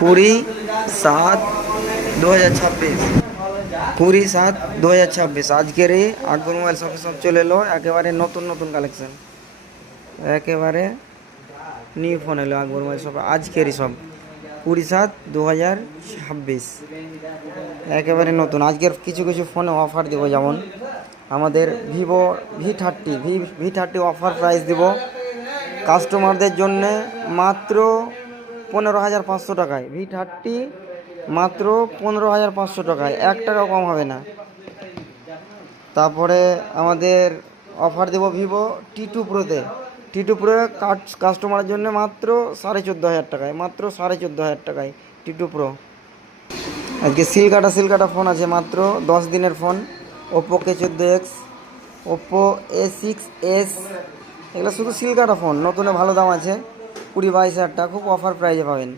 20/7/2026, 20/7/2026 আজকের এই আকবর মোবাইল শপে সব চলে এলো, একেবারে নতুন নতুন কালেকশন, একেবারে নিউ ফোন এলো আকবর মোবাইল শপে আজকেরই সব 20/7/2026 একেবারে নতুন। আজকের কিছু কিছু ফোনে অফার দেবো, যেমন আমাদের Vivo V thirty offer price দিব কাস্টমারদের জন্যে মাত্র 15,500 টাকায়। ভি থার্টি মাত্র 15,500 টাকায়, 1 টাকাও কম হবে না। তারপরে আমাদের অফার দেবো ভিভো টি2 প্রোতে। টি2 প্রো কাস্টমারের জন্য মাত্র 14,500 টাকায়, মাত্র 14,500 টাকায় টি2 প্রো। আজকে সিলকাটা ফোন আছে মাত্র 10 দিনের phone. Oppo K14X, Oppo A6s, এগুলো শুধু সিলকাটা ফোন, নতুনে ভালো দাম আছে 20-22 হাজার টাকা, খুব অফার প্রাইজে পাবেন।